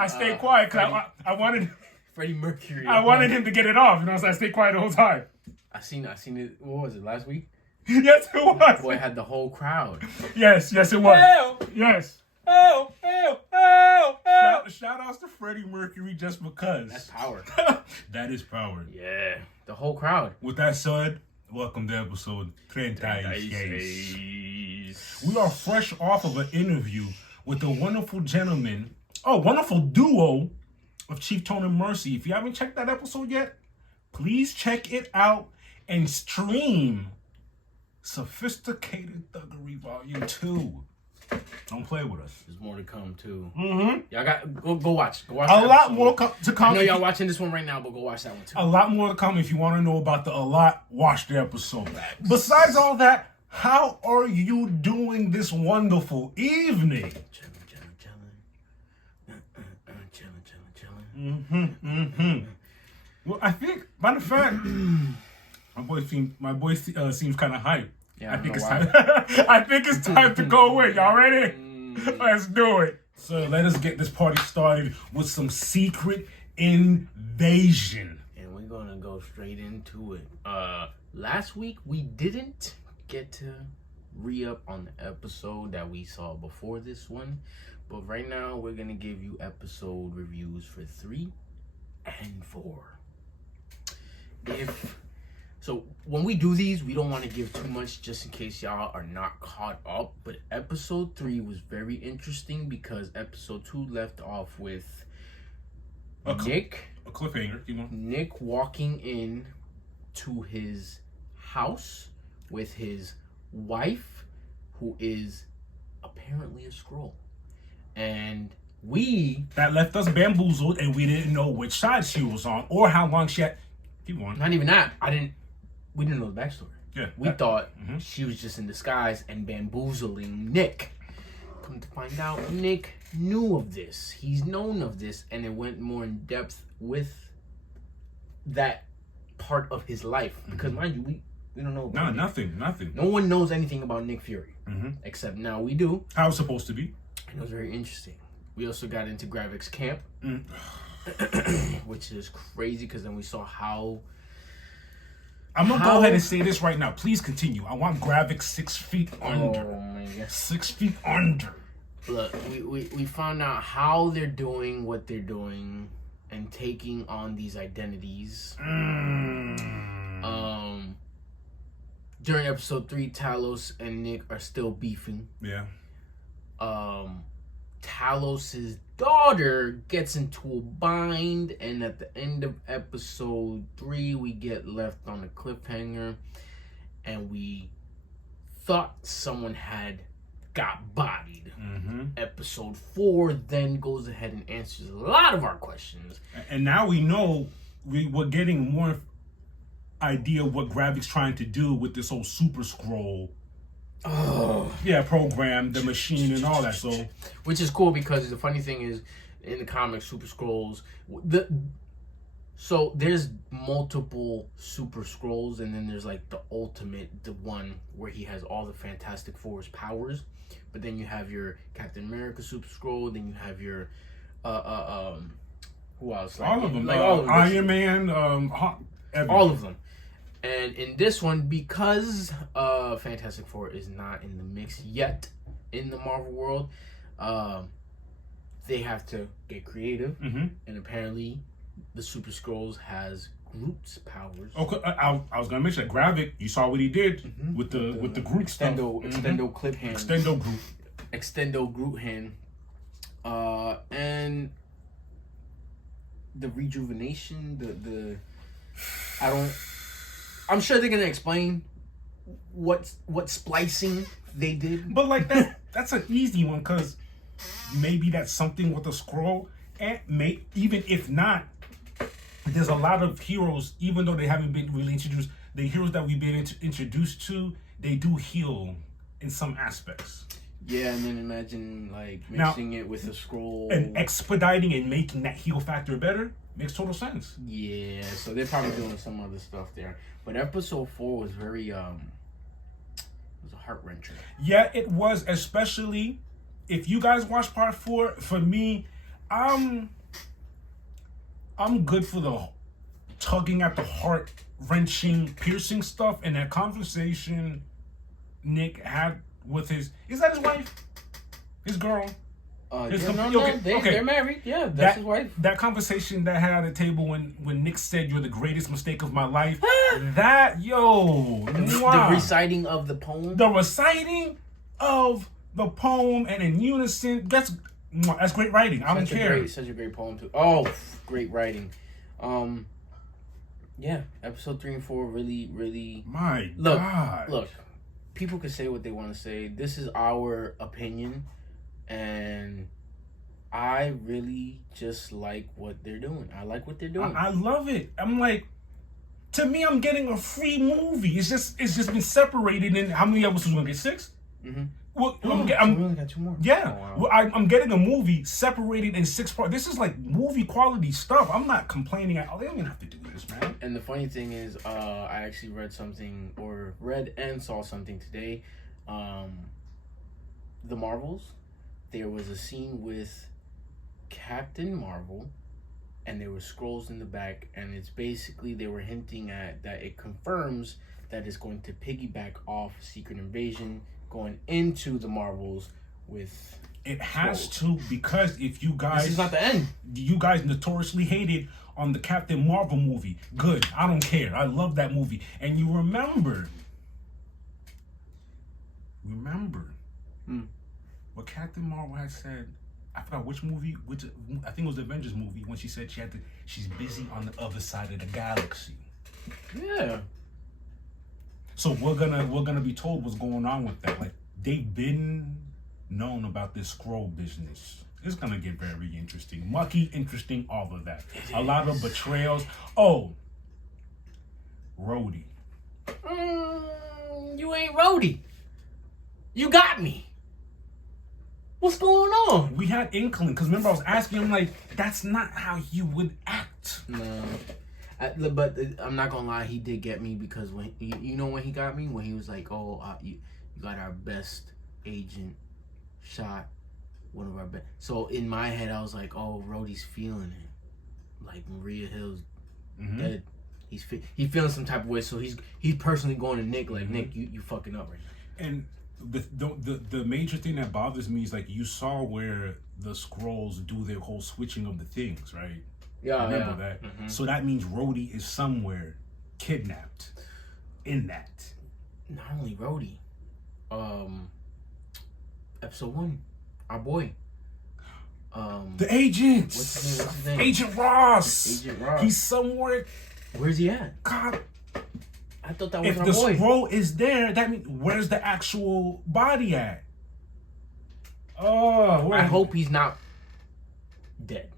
I stayed quiet because I wanted Freddie Mercury. I wanted him to get it off. You know, so I stayed quiet the whole time. I seen it. What was it, last week? Yes, it was. Boy, had the whole crowd. Yes, it was. Hell. Yes. Oh. Shout outs to Freddie Mercury just because. That's power. That is power. Yeah, the whole crowd. With that said, welcome to episode 36. We are fresh off of an interview with a wonderful wonderful duo of Chief Tone and Mercy. If you haven't checked that episode yet, please check it out and stream Sophisticated Thuggery Volume 2. Don't play with us. There's more to come too. Mm-hmm. Y'all got go watch. Go watch. A lot more to come. I know y'all watching this one right now, but go watch that one too. A lot more to come. If you want to know about the a lot, watch the episode. Besides all that, how are you doing this wonderful evening? Chilling. Well, I think, matter of fact, my boy seems kind of hyped. Yeah, I think it's time to go away. Y'all ready? Let's do it. So let us get this party started with some Secret Invasion. And we're gonna go straight into it. Last week we didn't get to re-up on the episode that we saw before this one, but right now we're gonna give you episode reviews for 3 and 4. So when we do these, we don't want to give too much just in case y'all are not caught up. But episode 3 was very interesting because episode 2 left off with a cliffhanger. Nick walking in to his house with his wife, who is apparently a Skrull. And that left us bamboozled, and we didn't know which side she was on or how long she had. Not even that. We didn't know the backstory. Yeah. We thought she was just in disguise and bamboozling Nick. Come to find out, Nick knew of this. He's known of this, and it went more in depth with that part of his life. Because mind you, we don't know about nothing. No one knows anything about Nick Fury. Except now we do. How it's supposed to be. And it was very interesting. We also got into Gravik's camp. Which is crazy because then we saw how... I'm going to go ahead and say this right now. Please continue. I want Gravik 6 feet under. Oh my God. 6 feet under. Look, we found out how they're doing what they're doing and taking on these identities. During episode 3, Talos and Nick are still beefing. Yeah. Talos's daughter gets into a bind, and at the end of episode 3 we get left on a cliffhanger, and we thought someone had got bodied. Episode 4 then goes ahead and answers a lot of our questions, and now we know we're getting more idea of what Gravik's trying to do with this whole Super Skrull program, the machine and all that. So, which is cool because the funny thing is, in the comics, Super Skrulls, so there's multiple Super Skrulls, and then there's like the ultimate, the one where he has all the Fantastic Four's powers. But then you have your Captain America Super Skrull, then you have your who else? All of them, Iron Man, all of them. And in this one, because Fantastic Four is not in the mix yet in the Marvel world, they have to get creative. And apparently, the Super Skrulls has Groot's powers. Okay, I was gonna mention that Gravik. You saw what he did with the Groot Extendo clip hand. Extendo Groot hand. And the rejuvenation. I'm sure they're gonna explain what splicing they did. But like that's an easy one because maybe that's something with a Skrull, and even if not, there's a lot of heroes, even though they haven't been really introduced. The heroes that we've been introduced to, they do heal in some aspects. Yeah, and then imagine like mixing it with a Skrull and expediting and making that heal factor better. Makes total sense. Yeah, so they're probably doing some other stuff there. But episode 4 was very it was a heart-wrencher. Yeah, it was, especially if you guys watched part 4. For me, I'm good for the tugging at the heart, wrenching, piercing stuff, and that conversation Nick had with his. Is that his wife? His girl? They're married. Yeah, that's his wife. That conversation that had at the table when Nick said, "You're the greatest mistake of my life." The reciting of the poem. The reciting of the poem and in unison. That's great writing. I don't care. Such a great poem too. Oh, great writing. Yeah, episode 3 and 4 really, really. My God. Look, people can say what they want to say. This is our opinion. And I really just like what they're doing. I like what they're doing. I love it. I'm like, to me, I'm getting a free movie. It's just been separated in how many episodes? We're gonna get 6. Mm-hmm. Well, we only got 2 more. Yeah, oh, wow. Well, I'm getting a movie separated in 6 parts. This is like movie quality stuff. I'm not complaining. They don't even have to do this, man. And the funny thing is, I actually read and saw something today. The Marvels. There was a scene with Captain Marvel, and there were scrolls in the back, and it's basically they were hinting at that it confirms that it's going to piggyback off Secret Invasion going into the Marvels with. It has to, because if you guys, this is not the end. You guys notoriously hated on the Captain Marvel movie. Good, I don't care. I love that movie, and you remember. What Captain Marvel had said, I forgot which movie, I think it was the Avengers movie, when she said she's busy on the other side of the galaxy. Yeah. So we're gonna be told what's going on with that. Like, they've been known about this scroll business. It's gonna get very interesting. Mucky, interesting, all of that. A lot of betrayals. Oh, Rhodey. You ain't Rhodey. You got me. What's going on? We had inkling, because remember I was asking him, like, that's not how you would act. No. But I'm not going to lie, he did get me, because when you know when he got me? When he was like, oh, you got our best agent shot, one of our best. So in my head, I was like, oh, Rhodey's feeling it. Like Maria Hill's dead. He's feeling some type of way, so he's personally going to Nick, like, Nick, you fucking up right now. And the major thing that bothers me is, like, you saw where the Skrulls do their whole switching of the things, right? Yeah, remember that. Mm-hmm. So that means Rhodey is somewhere kidnapped in that. Not only Rhodey, episode 1, our boy, the agent. What's his name? Agent Ross. Agent Ross. He's somewhere. Where's he at? God. I thought that was our boy. If the scroll is there, that means where's the actual body at? Oh, I hope he's not dead.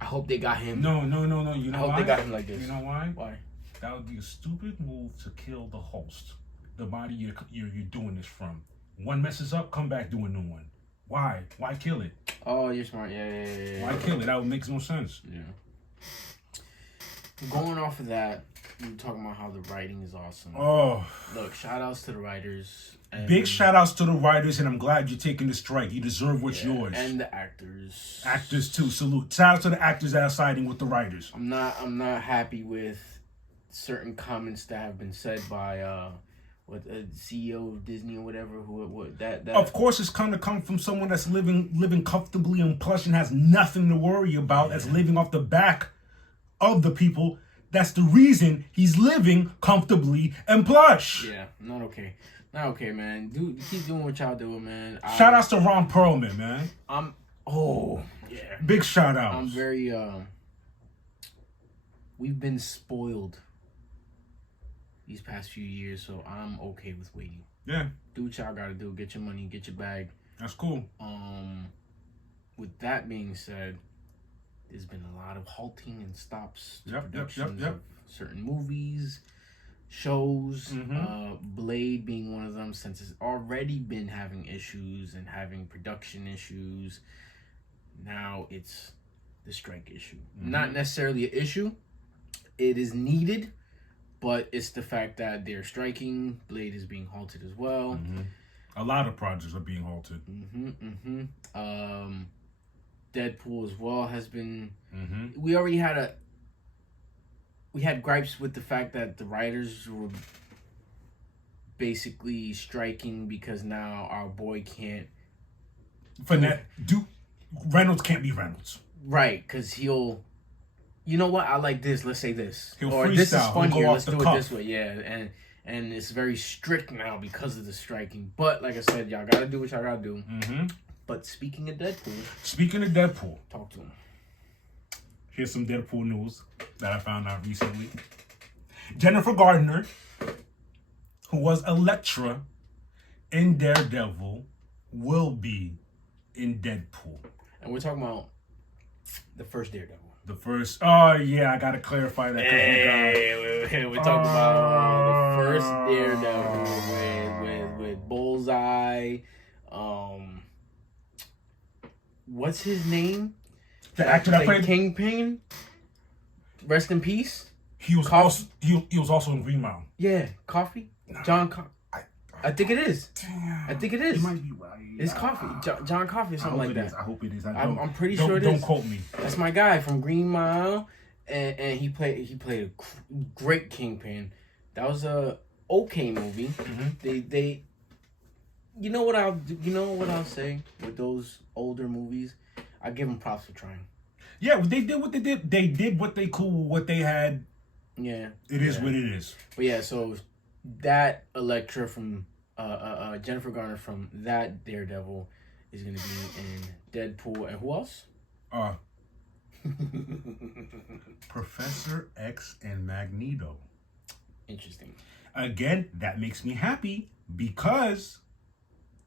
I hope they got him. No. You know why? I hope they got him like this. You know why? Why? That would be a stupid move to kill the host, the body you're doing this from. One messes up, come back, do a new one. Why? Why kill it? Oh, you're smart. Yeah. Why kill it? That would make no sense. Yeah. Going off of that, you were talking about how the writing is awesome. Oh. Look, shout outs to the writers. Big shout outs to the writers, and I'm glad you're taking the strike. You deserve what's yours. And the actors. Actors too. Salute. Shout out to the actors that are siding with the writers. I'm not happy with certain comments that have been said by CEO of Disney or whatever. That Of course, it's gonna come from someone that's living comfortably and plush and has nothing to worry about. That's living off the back of the people. That's the reason he's living comfortably and plush. Yeah, not okay, man. Dude, keep doing what y'all doing, man. Shout outs to Ron Perlman, man. Big shout outs. I'm very we've been spoiled these past few years, so I'm okay with waiting. Yeah. Do what y'all gotta do. Get your money, get your bag. That's cool. With that being said, there's been a lot of halting and stops to productions of certain movies, shows. Blade being one of them, since it's already been having issues and having production issues. Now it's the strike issue. Not necessarily an issue. It is needed, but it's the fact that they're striking. Blade is being halted as well. A lot of projects are being halted. Deadpool as well has been. Mm-hmm. We already had gripes with the fact that the writers were basically striking because now our boy can't. Reynolds can't be Reynolds. Right, because he'll. You know what? I like this. Let's say this. He'll or freestyle. This is fun here. Let's do cuff. it this way. Yeah, and it's very strict now because of the striking. But like I said, y'all gotta do what y'all gotta do. Mm-hmm. But speaking of Deadpool, talk to him. Here's some Deadpool news that I found out recently. Jennifer Gardner, who was Elektra in Daredevil, will be in Deadpool. And we're talking about the first Daredevil. The first, I gotta clarify that. We're talking about the first Daredevil with Bullseye. What's his name? The actor that played Kingpin. Rest in peace. He was also in Green Mile. Yeah, Coffee. John. I think it is. Damn. I think it is. You might be right. It's Coffee. John Coffee or something like that. I hope it is. I'm pretty sure it is. Don't quote me. That's my guy from Green Mile, and he played a great Kingpin. That was a okay movie. Mm-hmm. They you know what I'll say with those older movies, I give them props for trying. Yeah, they did what they did. They did what they could, what they had. Yeah, it is what it is. But yeah, so that Elektra from Jennifer Garner from that Daredevil is gonna be in Deadpool, and who else? Professor X and Magneto. Interesting. Again, that makes me happy because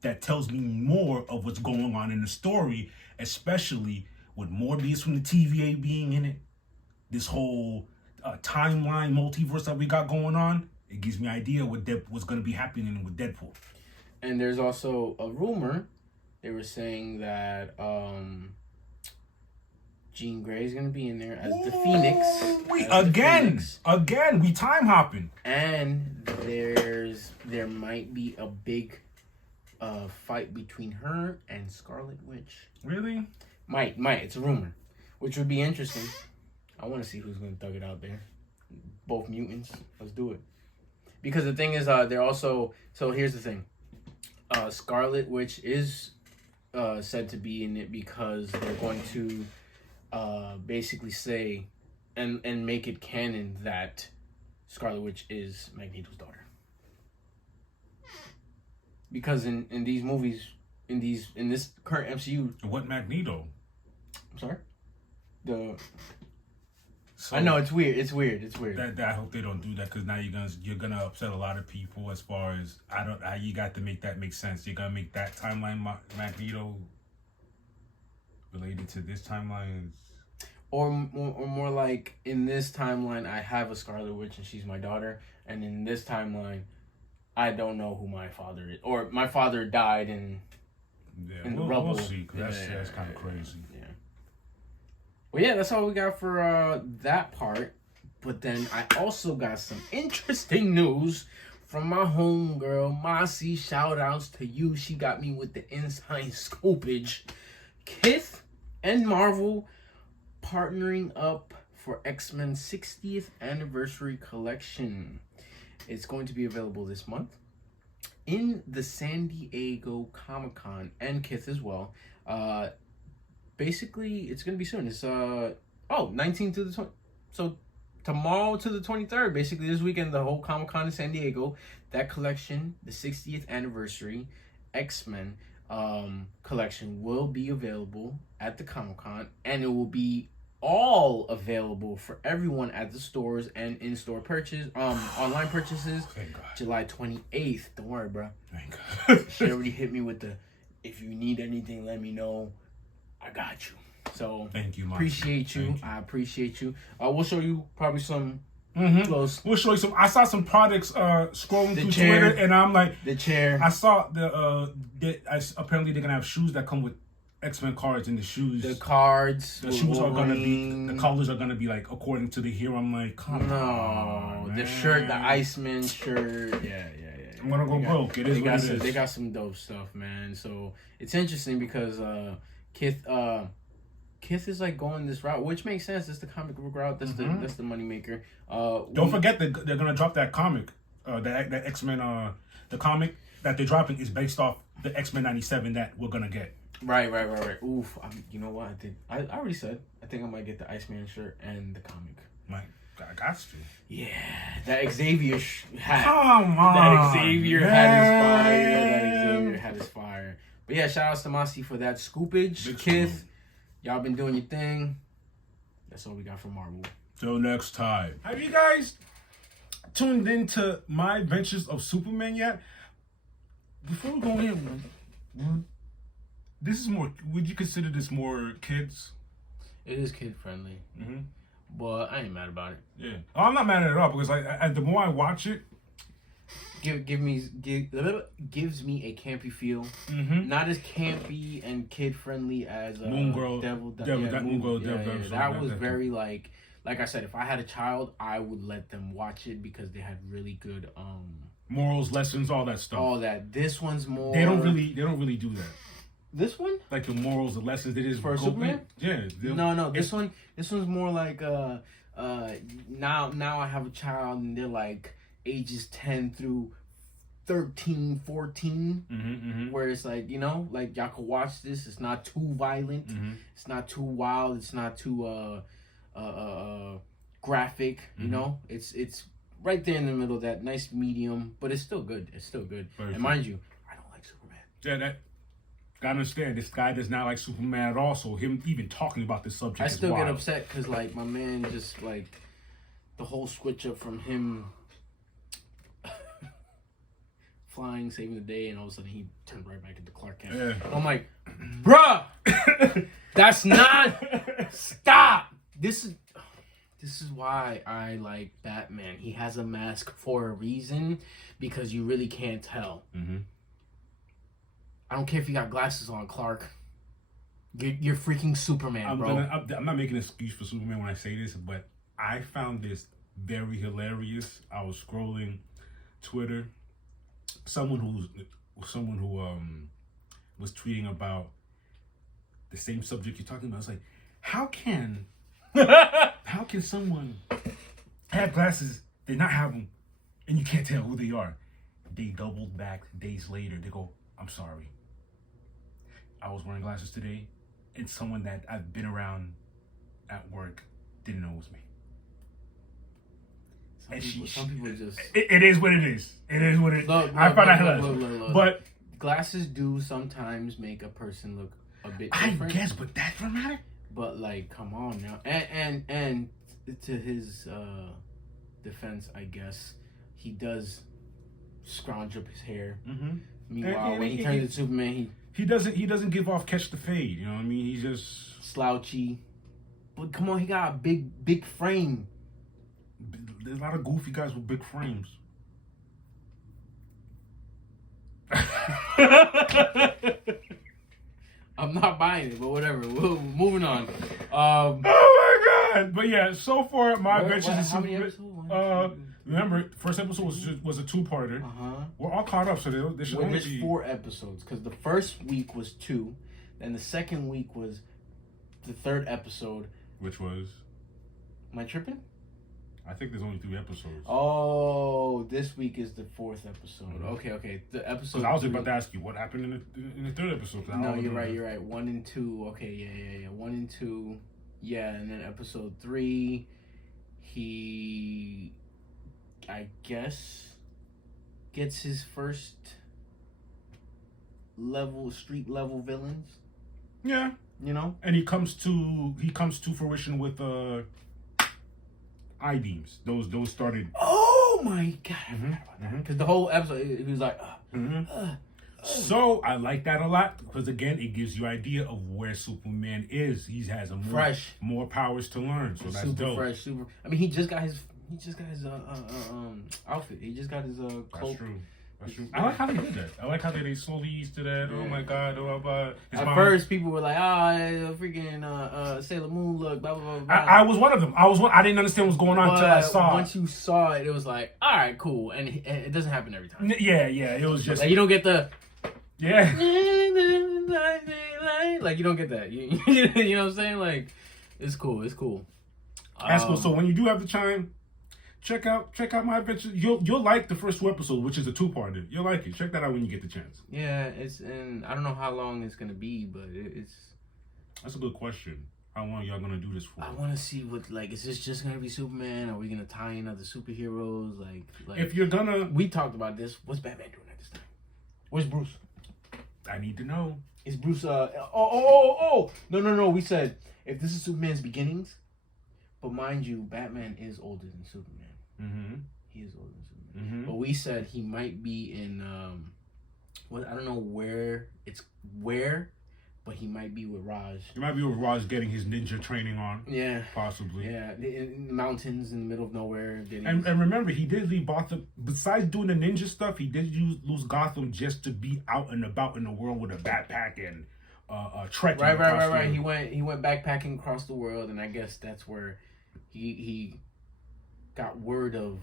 that tells me more of what's going on in the story, especially with Morbius from the TVA being in it. This whole timeline multiverse that we got going on, it gives me an idea what's going to be happening with Deadpool. And there's also a rumor. They were saying that Jean Grey is going to be in there as the Phoenix. Again, we time hopping. And there might be a big fight between her and Scarlet Witch. Really? Might. It's a rumor, which would be interesting. I want to see who's going to thug it out there. Both mutants. Let's do it. Because the thing is, they're also... So here's the thing. Scarlet Witch is said to be in it because they're going to basically say and make it canon that Scarlet Witch is Magneto's daughter. Because in these movies, in this current MCU... What Magneto? I'm sorry? I know it's weird. I hope they don't do that because now you're gonna upset a lot of people. As far as you got to make that make sense. You're gonna make that timeline Magneto related to this timeline, or more like in this timeline I have a Scarlet Witch and she's my daughter, and in this timeline I don't know who my father is, or my father died in the rubble. We'll see. Cause that's kind of crazy. Yeah. Well, yeah, that's all we got for that part. But then I also got some interesting news from my homegirl, Mossy. Shout outs to you. She got me with the inside scoopage. Kith and Marvel partnering up for X-Men 60th anniversary collection. It's going to be available this month in the San Diego Comic-Con and Kith as well. Basically, it's going to be soon. It's 19th to the 20th. So tomorrow to the 23rd. Basically, this weekend, the whole Comic-Con in San Diego. That collection, the 60th anniversary X-Men collection, will be available at the Comic-Con. And it will be all available for everyone at the stores and in-store purchase, online purchases. Thank God. July 28th. Don't worry, bro. Thank God. She already hit me with if you need anything, let me know. I got you. So thank you, Mom. Appreciate you. I appreciate you. We'll show you probably some clothes. We'll show you some. I saw some products scrolling through Twitter, and I'm like, the chair. I saw apparently they're gonna have shoes that come with X-Men cards, and the shoes. The cards. The shoes are gonna be. The colors are gonna be like according to the hero. I'm like, come on, the shirt, the Iceman shirt. Yeah. I'm gonna go broke. It is what it is. They got some dope stuff, man. So it's interesting because Kith Kith is like going this route, which makes sense. That's the comic book route. That's the moneymaker. Don't forget that they're gonna drop that comic, that X-Men. The comic that they're dropping is based off the X-Men 97 that we're gonna get. Right. Oof. You know what I did? I already said I think I might get the Iceman shirt and the comic. I got to. Yeah, that Xavier hat. Come on, that Xavier hat is fire. That Xavier hat is fire. But yeah, shout outs to Masi for that scoopage. Kith, y'all been doing your thing. That's all we got from Marvel. Till next time. Have you guys tuned into My Adventures of Superman yet? Before we go in, this is more. Would you consider this more kids? It is kid friendly. But I ain't mad about it. Yeah, I'm not mad at it all because the more I watch it, gives me a campy feel. Not as campy and kid friendly as Moon Girl, Devil. That was very like I said. If I had a child, I would let them watch it because they had really good morals, lessons, all that stuff. All that. This one's more. They don't really do that. This one? Like the morals, the lessons. They just for Superman? Yeah. No. This one's more like now I have a child and they're like ages 10 through 13, 14. Where it's like, like y'all can watch this. It's not too violent. It's not too wild. It's not too graphic. You know, it's right there in the middle of that nice medium, but it's still good. And mind you, I don't like Superman. Yeah, I understand this guy does not like Superman at all, so him even talking about this subject I still is get wild. upset because like my man just like the whole switch up from him flying, saving the day, and all of a sudden he turned right back into Clark Kent. Yeah. I'm like, bruh, that's not. Stop. This is why I like Batman. He has a mask for a reason because you really can't tell. I don't care if you got glasses on, Clark. You're freaking Superman, bro. I'm not making an excuse for Superman when I say this, but I found this very hilarious. I was scrolling Twitter. Someone who was tweeting about the same subject you're talking about. It's like, how can someone have glasses, they not have them, and you can't tell who they are? They doubled back days later. They go, I'm sorry. I was wearing glasses today, and someone that I've been around at work didn't know it was me. Some people just... It is what it is. It is what it is. I find that hilarious. But glasses do sometimes make a person look a bit different. I guess, but that dramatic? But, like, come on now. And to his defense, I guess, he does scrounge up his hair. Meanwhile, when he turns into Superman, he doesn't give off catch the fade. You know what I mean? He's just slouchy. But come on, he got a big frame. There's a lot of goofy guys with big frames. I'm not buying it, but whatever. We're moving on. Oh my god! But yeah, so far my adventures in Superman. Remember, first episode was a two-parter. We're all caught up, so they should only be 4 episodes. Because the first week was 2, then the second week was the 3rd episode. Which was? Am I tripping? I think there's only 3 episodes. Oh, this week is the 4th episode. Okay. The episode. I was about to ask you what happened in the 3rd episode. No, you're right. 1 and 2. Okay, yeah. 1 and 2. Yeah, and then episode 3, he, I guess, gets his first street level villains. Yeah. And he comes to fruition with I-beams. Those started. Oh my god! I forgot about that. Because the whole episode, he was like, So I like that a lot because again, it gives you idea of where Superman is. He has more powers to learn. So that's super dope. Fresh. I mean, he just got his outfit. He just got his coat. That's true. I like how they did that. I like how they slowly eased to that. Yeah. Oh my god! At first, people were like, freaking Sailor Moon look, blah blah blah. I was one of them. I didn't understand what's going on until I saw. Once you saw it, it was like, all right, cool. And it doesn't happen every time. Yeah. It was just like, you don't get the. Yeah. Like, you don't get that. You know what I'm saying? Like, it's cool. It's cool. That's cool. So when you do have the time, check out my adventure. You'll like the first 2 episodes, which is a 2-parter. You'll like it. Check that out when you get the chance. Yeah, and I don't know how long it's gonna be, but it's. That's a good question. How long y'all gonna do this for? I want to see what, like, is this just gonna be Superman? Are we gonna tie in other superheroes? Like if you're gonna, we talked about this. What's Batman doing at this time? Where's Bruce? I need to know. Is Bruce? No. We said if this is Superman's beginnings, but mind you, Batman is older than Superman. Mm-hmm. He is older than Superman. Mm-hmm. But we said he might be in I don't know where, but he might be with Raj. He might be with Raj getting his ninja training on. Yeah. Possibly. Yeah. In the mountains in the middle of nowhere. And remember, he did leave Gotham. Besides doing the ninja stuff, he did lose Gotham just to be out and about in the world with a backpack and trekking. Right. He went backpacking across the world, and I guess that's where he got word of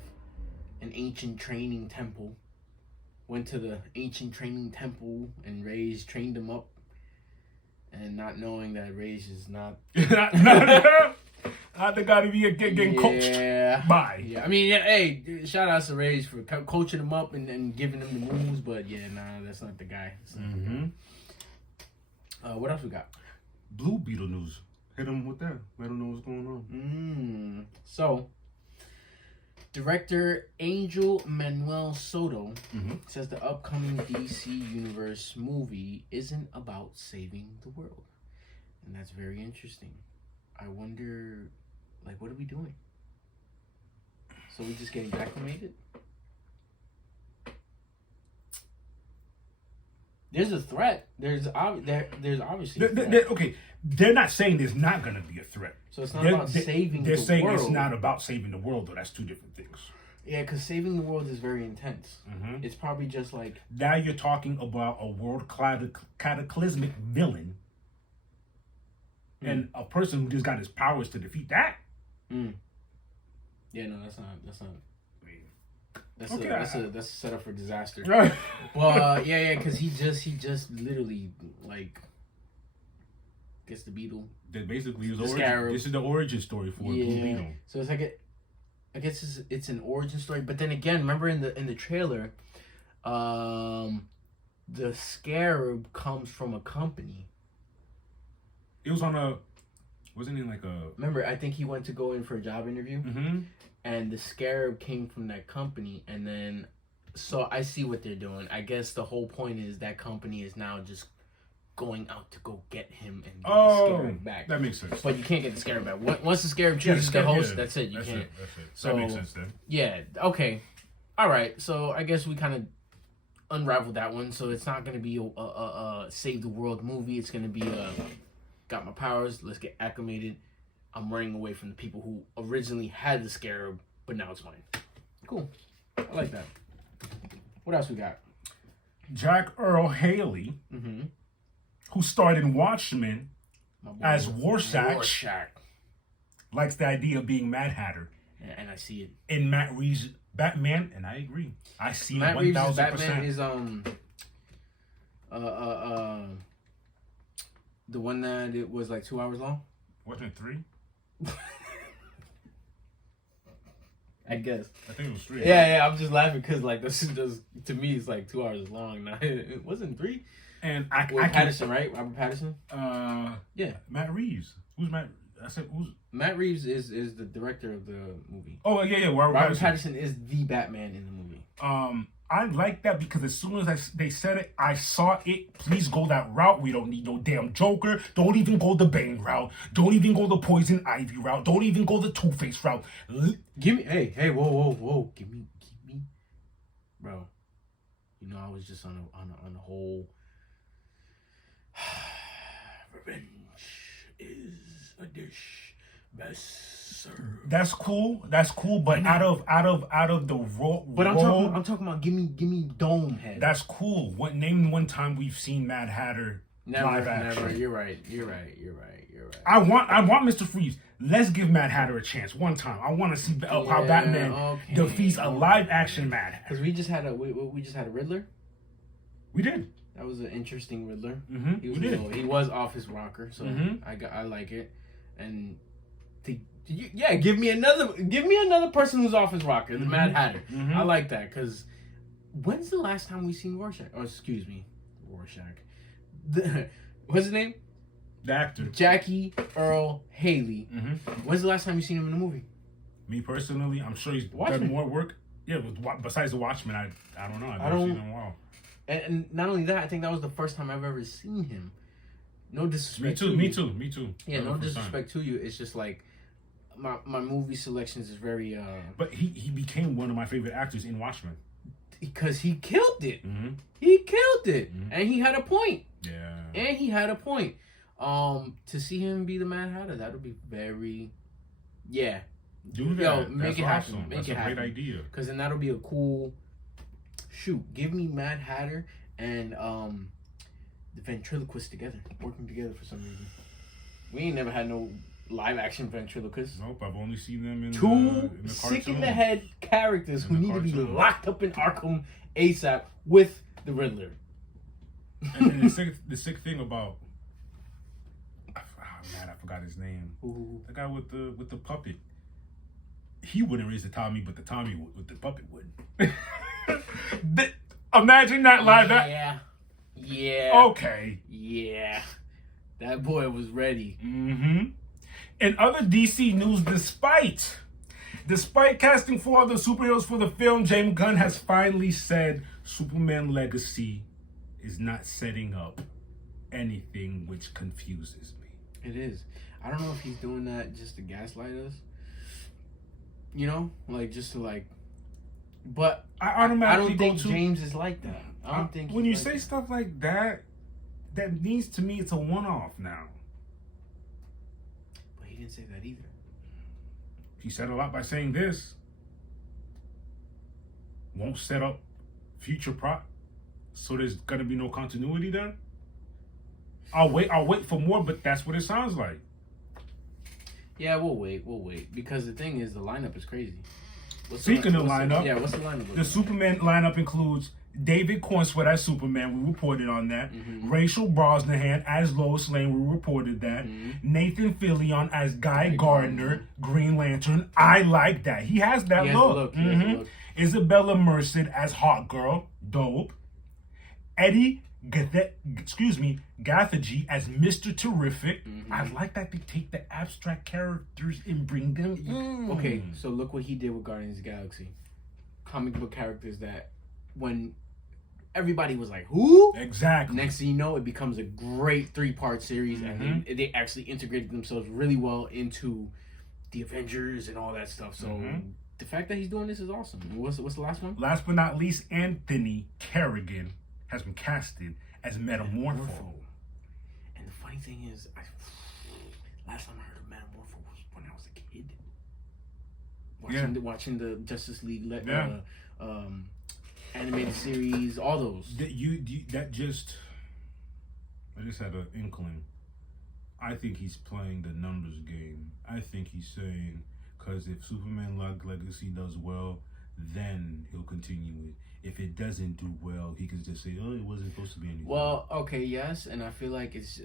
an ancient training temple. Went to the ancient training temple, and Rage trained him up. And not knowing that Rage is not I think gotta be getting coached. Bye. Yeah. I mean, hey, shout out to Rage for coaching him up and giving him the moves, but yeah, nah, that's not the guy. Mm-hmm. What else we got? Blue Beetle news. Hit him with that. Let him know what's going on. So, director Angel Manuel Soto says the upcoming DC Universe movie isn't about saving the world. And that's very interesting. I wonder, like, what are we doing? So we just getting acclimated? There's a threat. There's obviously a threat. Okay, they're not saying there's not going to be a threat. So it's not about saving the world. They're saying it's not about saving the world, though. That's 2 different things. Yeah, because saving the world is very intense. Mm-hmm. It's probably just like... Now you're talking about a world cataclysmic villain and a person who just got his powers to defeat that. Yeah, no, that's not... That's okay. That's a setup for disaster. Right. Well, yeah, because he just literally, like, gets the beetle. That basically is origin. This is the origin story for Blue Beetle. So it's like I guess it's an origin story. But then again, remember in the trailer, the Scarab comes from a company. It was wasn't it like a... Remember, I think he went to go in for a job interview. Mm-hmm. And the Scarab came from that company, and then, so I see what they're doing. I guess the whole point is that company is now just going out to go get him and get the Scarab back. That makes sense. But you can't get the Scarab back. Once the Scarab chooses the host, that's it. You can't. That's it. So, that makes sense then. Yeah, okay. All right, so I guess we kind of unraveled that one. So it's not going to be a save the world movie. It's going to be got my powers, let's get acclimated. I'm running away from the people who originally had the Scarab, but now it's mine. Cool. I like that. What else we got? Jack Earl Haley, who starred in Watchmen as Rorschach, likes the idea of being Mad Hatter. And I see it. In Matt Reeves' Batman, and I agree. I see Matt it 1,000%. Reeves' Batman is the one that it was like 2 hours long? Wasn't it 3? I guess. I think it was 3. Yeah, I'm just laughing because like this is just, to me it's like 2 hours long. Now it wasn't 3. And Patterson, right? Robert Patterson. Yeah. Matt Reeves. Who's Matt? I said who's Matt Reeves is the director of the movie. Oh yeah. Robert Patterson is the Batman in the movie. I like that because as soon as they said it, I saw it. Please go that route. We don't need no damn Joker. Don't even go the Bane route. Don't even go the Poison Ivy route. Don't even go the Two-Face route. Give me, hey, whoa. Give me, bro. You know I was just on a whole. Revenge is a dish best served. That's cool, but out of the role. But I'm talking about give me Dome Head. That's cool. Name one time we've seen Mad Hatter live action. Never. You're right. I want Mr. Freeze. Let's give Mad Hatter a chance one time. I want to see how Batman defeats a live action Mad Hatter. Because we just had a Riddler. We did. That was an interesting Riddler. Mm-hmm. He was off his rocker, so I like it. And give me another person who's off his rocker, the Mad Hatter. I like that because when's the last time we seen Rorschach? Oh, excuse me, Rorschach. What's his name? The actor Jackie Earl Haley. When's the last time you seen him in a movie? Me personally, I'm sure he's done more work. Yeah, besides The Watchmen, I don't know. I've never seen him in a while. And not only that, I think that was the first time I've ever seen him. No disrespect. Me too. Yeah, no disrespect to you. It's just like my movie selections is very. But he became one of my favorite actors in Watchmen because he killed it. He killed it, and he had a point. Yeah. And he had a point. To see him be the Mad Hatter, that would be very. Yeah. Do that. Yo, make it happen. Awesome. Make That's it happen. a great idea. Because then that'll be a cool. Shoot, give me Mad Hatter and the ventriloquist together, working together for some reason. We ain't never had no live action ventriloquists. Nope, I've only seen them in two the sick cartoon. In the head characters who need to be locked up in Arkham ASAP with the Riddler. And then the sick thing about I forgot his name. Ooh. The guy with the puppet. He wouldn't raise the Tommy, but the Tommy with the puppet would. Imagine that live. Yeah. Okay. Yeah. That boy was ready. In other DC news, despite casting 4 other superheroes for the film, James Gunn has finally said Superman Legacy is not setting up anything, which confuses me. It is. I don't know if he's doing that just to gaslight us. You know, like just to like. But I don't think James is like that. I don't think. When you say stuff like that, that means to me it's a one-off now. But he didn't say that either. He said a lot by saying this. Won't set up future so there's gonna be no continuity there. I'll wait for more, but that's what it sounds like. Yeah, we'll wait. Because the thing is, the lineup is crazy. Speaking of lineup, what's the lineup? The Superman lineup includes David Cornsweet as Superman. We reported on that. Rachel Brosnahan as Lois Lane. We reported that. Nathan Fillion as Guy Gardner, Green Lantern. I like that. He has that look. Isabella Merced as Hawk Girl. Dope. Eddie Gathaji as Mr. Terrific. I like that they take the abstract characters and bring them in. Okay, so look what he did with Guardians of the Galaxy. Comic book characters that when everybody was like, who? Exactly. Next thing you know, it becomes a great 3-part series, and they actually integrated themselves really well into the Avengers and all that stuff. So the fact that he's doing this is awesome. What's the last one? Last but not least, Anthony Kerrigan has been casted as Metamorpho. And the funny thing is, last time I heard of Metamorpho was when I was a kid. Watching the Justice League animated series, all those. I just had an inkling. I think he's playing the numbers game. I think he's saying, because if Superman Legacy does well, then he'll continue it. If it doesn't do well, he can just say, oh, it wasn't supposed to be anything. Well, okay, yes, and I feel like it's,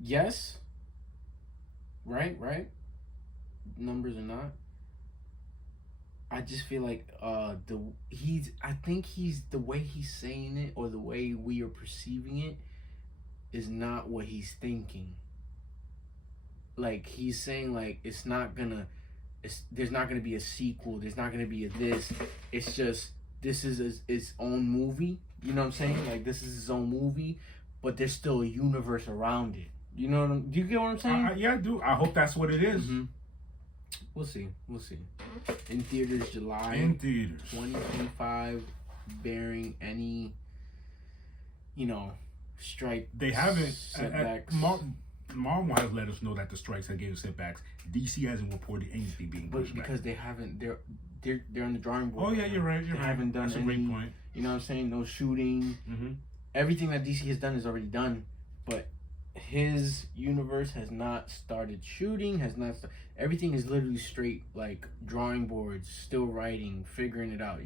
yes, right? Numbers or not. I just feel like I think the way he's saying it or the way we are perceiving it is not what he's thinking. Like, he's saying, like, there's not gonna be a sequel, there's not gonna be a this, it's just, this is its own movie, you know what I'm saying? Like, this is his own movie, but there's still a universe around it. You know do you get what I'm saying? Yeah, I do. I hope that's what it is. We'll see. In theaters, July 2025, bearing any, strike. They haven't. Setbacks. Marvel has let us know that the strikes have given setbacks. DC hasn't reported anything being pushed back. Because they haven't. They're on the drawing board. Oh yeah, you're right. They haven't done That's a great point. You know what I'm saying? No shooting. Everything that DC has done is already done, but his universe has not started shooting. Everything is literally straight like drawing boards, still writing, figuring it out.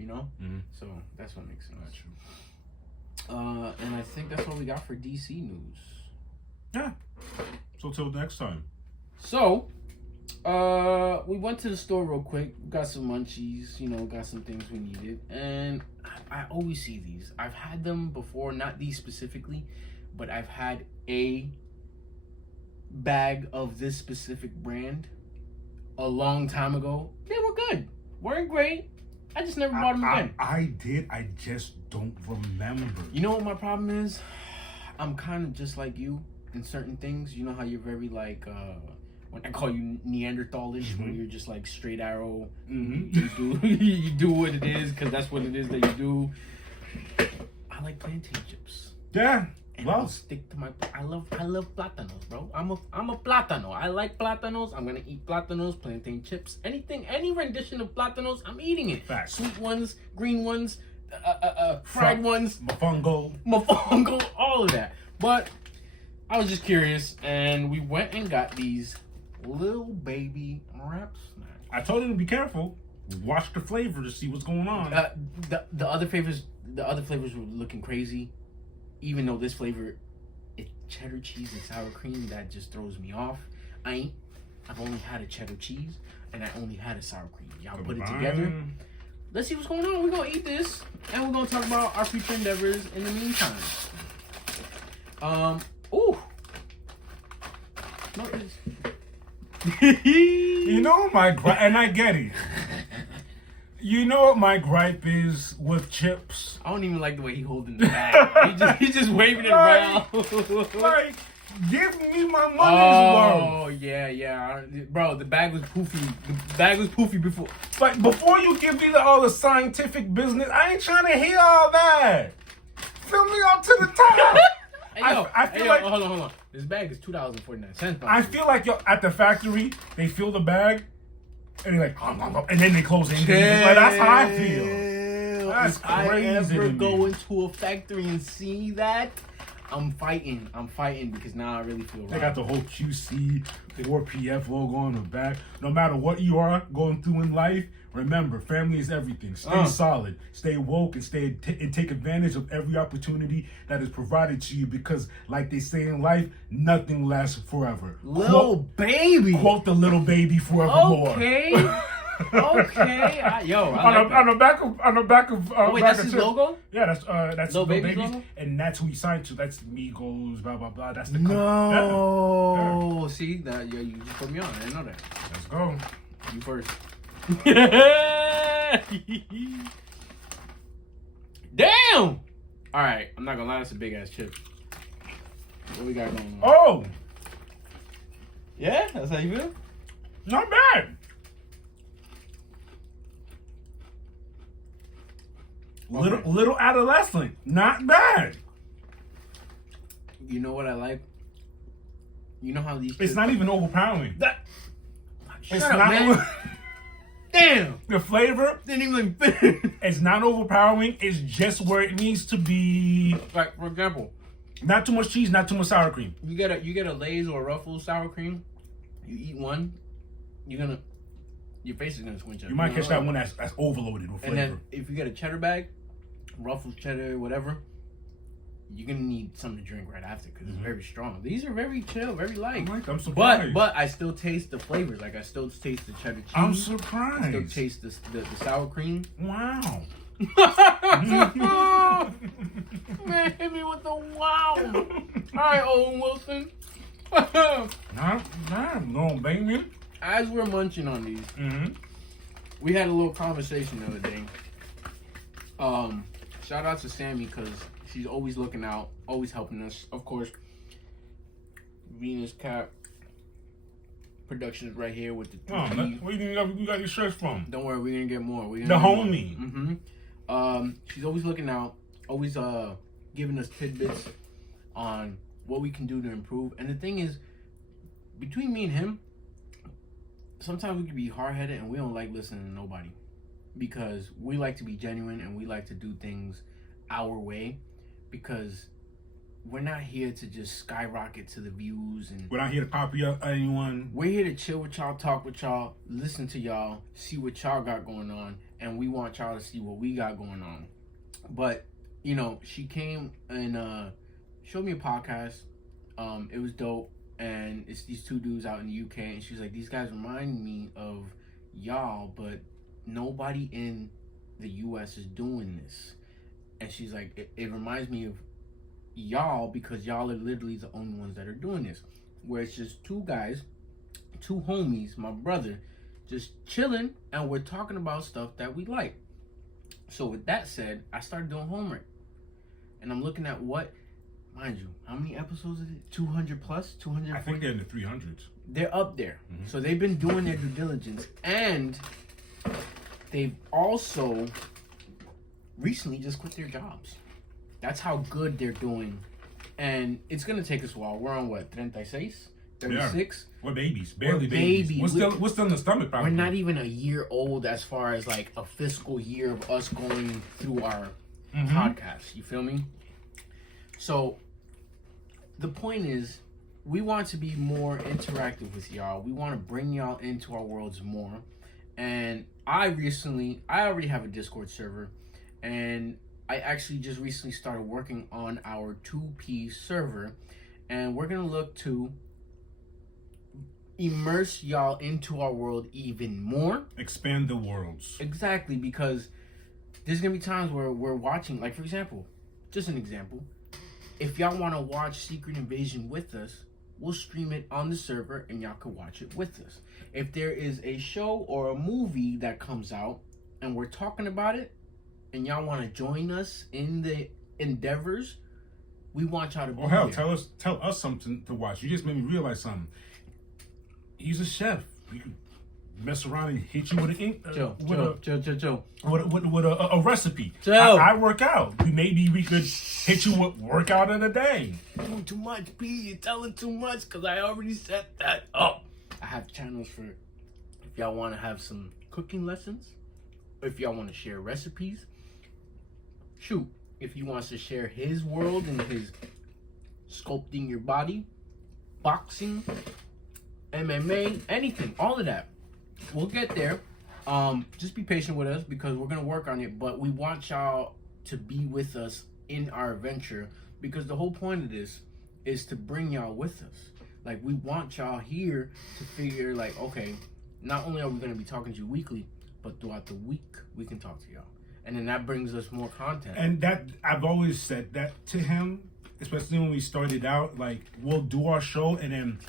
So that's what makes sense. And I think that's all we got for DC news. Yeah. So till next time. So, we went to the store real quick, got some munchies, got some things we needed, and I always see these. I've had them before, not these specifically, but I've had a bag of this specific brand a long time ago. They were good. Weren't great. I just never bought them again. I did. I just don't remember. You know what my problem is? I'm kind of just like you in certain things. You know how you're very like, when I call you Neanderthalish, where you're just like straight arrow. You do what it is because that's what it is that you do. I like plantain chips. Yeah. And I'll stick to my. I love plátanos, bro. I'm a plátano. I like plátanos. I'm gonna eat plátanos, plantain chips, any rendition of plátanos. I'm eating it. Facts. Sweet ones, green ones, fried ones, mofongo, all of that. But I was just curious, and we went and got these little baby wrap snacks. I told him to be careful. Watch the flavor to see what's going on. The other flavors were looking crazy. Even though this flavor, it's cheddar cheese and sour cream, that just throws me off. I've only had a cheddar cheese and I only had a sour cream. Y'all put it together. Let's see what's going on. We're gonna eat this and we're gonna talk about our future endeavors in the meantime. Ooh. No, you know and I get it. You know what my gripe is with chips? I don't even like the way he holding the bag. He's just waving it around. Like, give me my money's worth. Oh, yeah. Bro, the bag was poofy. The bag was poofy before. Like, before you give me all the scientific business, I ain't trying to hear all that. Fill me up to the top. I feel like... Hold on. This bag is $2.49. I feel like at the factory, they fill the bag, and they're like, and then they close it. Like, that's how I feel. That's crazy. If I ever go into a factory and see that, I'm fighting because now I really feel right. They got the whole QC, the 4PF logo on the back. No matter what you are going through in life, remember, family is everything. Stay solid, stay woke, and and take advantage of every opportunity that is provided to you because, like they say in life, nothing lasts forever. Little baby. Quote the little baby forevermore. Okay. Yo, on the back of wait, that's his logo? Yeah, that's Little Baby's logo? And that's who he signed to. That's Migos, blah blah blah. That's the no. Yeah. See that? Yeah, you just put me on. I didn't know that. Let's go. You first. Damn. All right, I'm not gonna lie. That's a big ass chip. What we got going on? Oh. Yeah, that's how you feel. Not bad. Okay. Little adolescent, not bad. You know what I like? You know how these... It's not even overpowering. Shut up, man. Damn. The flavor... Didn't even finish. It's not overpowering. It's just where it needs to be. Like, for example... Not too much cheese, not too much sour cream. You get a Lay's or a Ruffles sour cream. You eat one, your face is gonna switch up. You might catch that one that's overloaded with flavor. And then if you get a cheddar bag, Ruffles cheddar, whatever, you're gonna need something to drink right after because it's very strong. These are very chill, very light. I'm surprised. But I still taste the flavors. Like I still taste the cheddar cheese. I'm surprised. I still taste the sour cream. Wow. Man, hit me with the wow. All right, Owen Wilson. No, baby. As we're munching on these, we had a little conversation the other day. Shout out to Sammy because she's always looking out, always helping us. Of course, Venus Cap Productions right here with the. Where you got these shirts from? Don't worry, we're gonna get more. The homie. She's always looking out, always giving us tidbits on what we can do to improve. And the thing is, between me and him, sometimes we can be hard-headed and we don't like listening to nobody because we like to be genuine and we like to do things our way because we're not here to just skyrocket to the views and we're not here to copy anyone. We're here to chill with y'all, talk with y'all, listen to y'all, see what y'all got going on, and we want y'all to see what we got going on. But you know, she came and showed me a podcast. It was dope, and it's these two dudes out in the UK, and she's like, these guys remind me of y'all, but nobody in the US is doing this. And she's like, it reminds me of y'all because y'all are literally the only ones that are doing this. Where it's just two guys, two homies, my brother, just chilling, and we're talking about stuff that we like. So with that said, I started doing homework. And I'm looking at what, mind you, how many episodes is it? 200 plus? 200? I think they're in the 300s. They're up there. Mm-hmm. So they've been doing their due diligence. And they've also recently just quit their jobs. That's how good they're doing. And it's going to take us a while. We're on what, 36? 36? Yeah. We're babies. Barely babies. We're still in the stomach, probably. We're not even a year old as far as like a fiscal year of us going through our podcast. You feel me? So the point is, we want to be more interactive with y'all. We want to bring y'all into our worlds more. And I already have a Discord server, and I actually just recently started working on our 2P server, and we're going to look to immerse y'all into our world even more. Expand the worlds. Exactly, because there's going to be times where we're watching, like for example, just an example, if y'all want to watch Secret Invasion with us, we'll stream it on the server and y'all can watch it with us. If there is a show or a movie that comes out and we're talking about it and y'all want to join us in the endeavors, we want y'all to be hell, there. tell us something to watch. You just made me realize something. He's a chef. We can mess around and hit you with a recipe. I work out. Maybe we could hit you with workout of the day. You're doing too much, P. You're telling too much because I already set that up. I have channels for if y'all want to have some cooking lessons, if y'all want to share recipes. Shoot, if you want us to share his world and his sculpting your body, boxing, MMA, anything, all of that. We'll get there. Just be patient with us because we're gonna work on it. But we want y'all to be with us in our adventure because the whole point of this is to bring y'all with us. Like we want y'all here to figure like, okay, not only are we gonna be talking to you weekly, but throughout the week we can talk to y'all, and then that brings us more content. And that I've always said that to him, especially when we started out. Like we'll do our show and then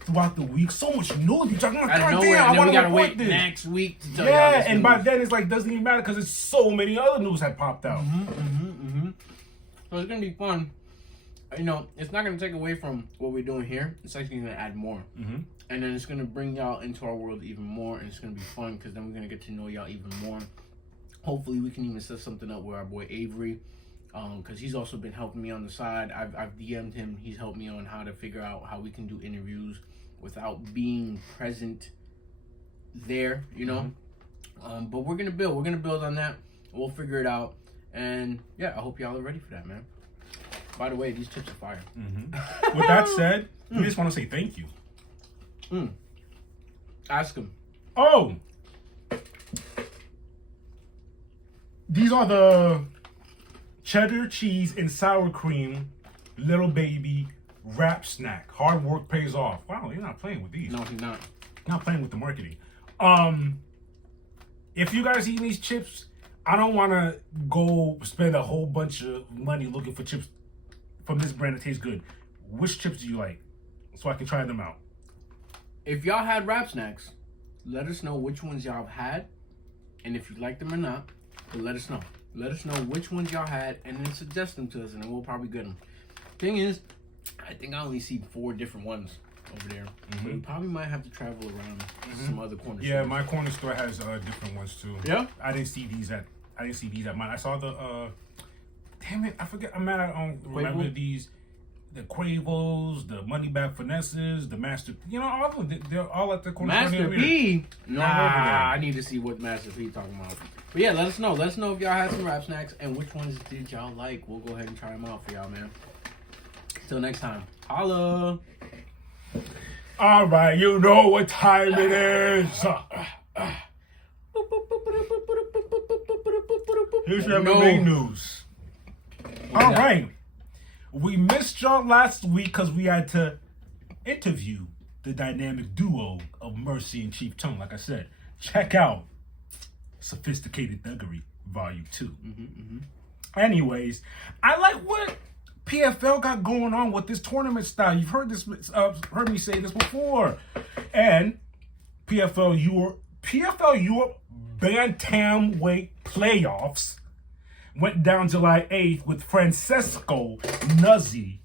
throughout the week, so much news. You're talking about nowhere, and then we gotta wait next week to tell y'all this and news. by then it's like doesn't even matter because there's so many other news that popped out. So it's gonna be fun. You know, it's not gonna take away from what we're doing here. It's actually gonna add more, and then it's gonna bring y'all into our world even more, and it's gonna be fun because then we're gonna get to know y'all even more. Hopefully, we can even set something up with our boy Avery, because he's also been helping me on the side. I've DM'd him. He's helped me on how to figure out how we can do interviews without being present there, you know. But we're gonna build on that. We'll figure it out, and yeah, I hope y'all are ready for that, man. By the way, these chips are fire. With that said, we just want to say thank you. Ask him. Oh, these are the cheddar cheese and sour cream little baby wrap snack. Hard work pays off. Wow, you're not playing with these. No, he's not. Not playing with the marketing. If you guys eat these chips, I don't want to go spend a whole bunch of money looking for chips from this brand that tastes good. Which chips do you like? So I can try them out. If y'all had wrap snacks, let us know which ones y'all had, and if you like them or not, let us know. Let us know which ones y'all had, and then suggest them to us, and then we'll probably get them. Thing is, I think I only see 4 different ones over there. So we probably might have to travel around some other corner stores. Yeah, my corner store has different ones too. Yeah? I didn't see these at mine. I saw the damn it, I forget. I'm mad I don't remember these. The Quavos, the Money Back Finesses, the Master. You know, all of them. They're all at the corner store. Master P? Nah, I need to see what Master P talking about. But yeah, let us know. Let us know if y'all had some wrap snacks and which ones did y'all like. We'll go ahead and try them out for y'all, man. Till next time. Holla. All right, you know what time it is. Here's your MMA news. All right. We missed y'all last week because we had to interview the dynamic duo of Mercy and Chief Tongue. Like I said, check out Sophisticated Thuggery Volume 2. Anyways, I like what PFL got going on with this tournament style. You've heard this, heard me say this before. And PFL Europe Bantamweight Playoffs went down July 8th with Francesco Nuzzi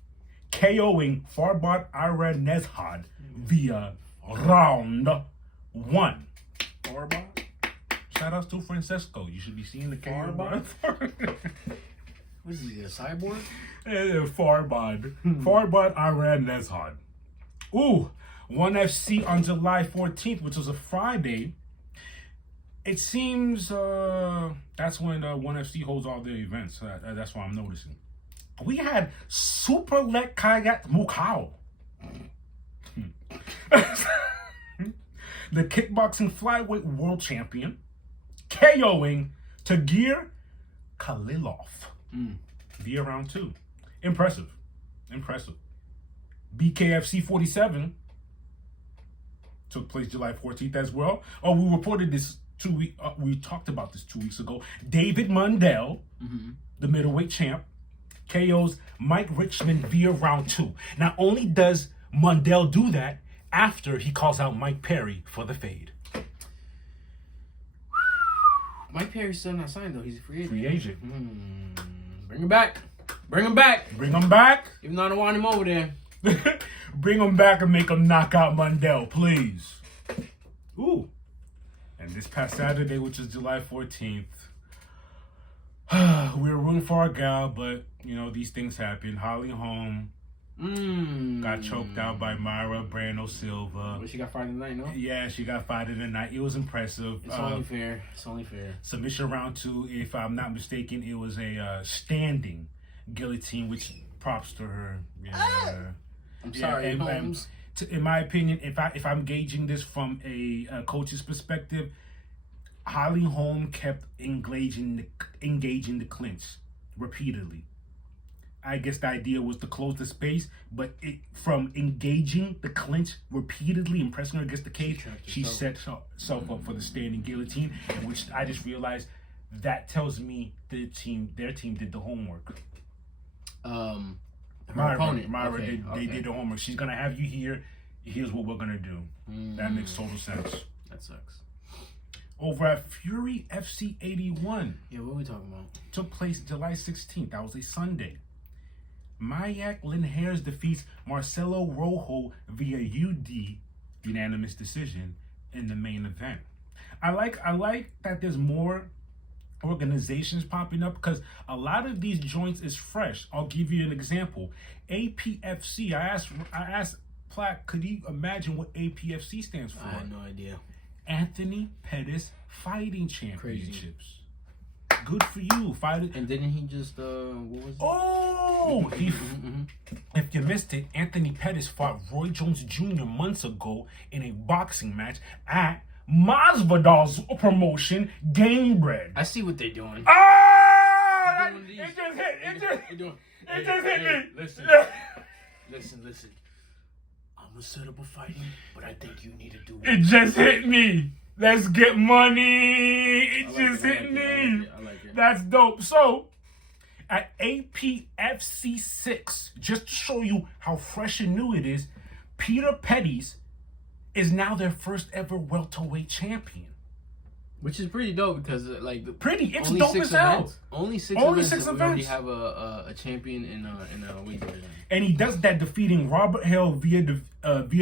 KOing Farbad Iranezhad via round 1. Farbad? Shout out to Francesco. You should be seeing the Farbad. What is he, a cyborg? Farbad. Farbad Iranezhad. Ooh, 1FC on July 14th, which was a Friday. It seems that's when 1FC holds all their events. That's what I'm noticing. We had Super Let Kayat Mukau. The kickboxing flyweight world champion, KOing Tagir Khalilov via round 2. Impressive. BKFC 47 took place July 14th as well. Oh, we reported this we talked about this 2 weeks ago. David Mundell, the middleweight champ, KOs Mike Richmond via round 2. Not only does Mundell do that, after he calls out Mike Perry for the fade. Mike Perry's still not signed though. He's a free agent. Free agent. Bring him back. Bring him back. Bring him back. Even though I don't want him over there. Bring him back and make him knock out Mundell, please. Ooh. And this past Saturday, which is July 14th, we were rooting for our gal, but, you know, these things happen. Holly Holm got choked out by Myra Brando Silva. But she got fired tonight, no? Yeah, she got fired tonight. It was impressive. It's only fair. It's only fair. Submission round 2, if I'm not mistaken, it was a standing guillotine, which props to her. Yeah. I'm sorry, Holmes. In my opinion, if I'm gauging this from a coach's perspective, Holly Holm kept engaging the clinch repeatedly. I guess the idea was to close the space, but from engaging the clinch repeatedly and pressing her against the cage, she set herself up for the standing guillotine, which I just realized that tells me their team did the homework. Myra did the homework. She's gonna have you here. Here's what we're gonna do. That makes total sense. That sucks. Over at Fury FC 81. Yeah, what are we talking about? Took place July 16th. That was a Sunday. Mayak Linhares defeats Marcelo Rojo via UD unanimous decision in the main event. I like that there's more organizations popping up because a lot of these joints is fresh. I'll give you an example. APFC. I asked Plaque, could he imagine what APFC stands for? I have no idea. Anthony Pettis Fighting Championships. Crazy. Good for you, fighter. And didn't he just what was it? Oh, if you missed it, Anthony Pettis fought Roy Jones Jr. months ago in a boxing match at Masvidal's promotion, Gamebred. I see what they're doing. Ah! It just hit me. Listen. I'm gonna set up a fight, but I think you need to do it. It just hit me. Let's get money. It just hit me. I like it. That's dope. So, at APFC 6, just to show you how fresh and new it is, Peter Pettis is now their first ever welterweight champion. Which is pretty dope because it's only dope 6 as hell. Only six events. We already have a champion in a weight division. And he does that defeating Robert Hale via